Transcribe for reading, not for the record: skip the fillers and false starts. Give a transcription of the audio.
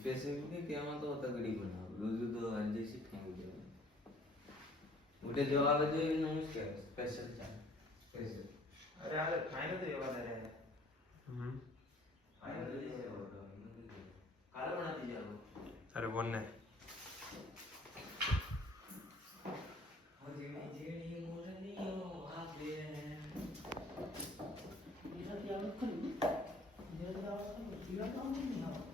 specific क्या तो तगड़ी बनाओ रोज तो अंजे से खाएंगे जो मुझे जवाब दे नो क्या स्पेशल चाय स्पेशल अरे हाल खाने तो ये बात है खाने तो ये काला बना दीजिए आप अरे बोलने हाँ जेडी जेडी मोरनियो आगे ये सब क्या कर रही है ये तो आप पीला काम नहीं है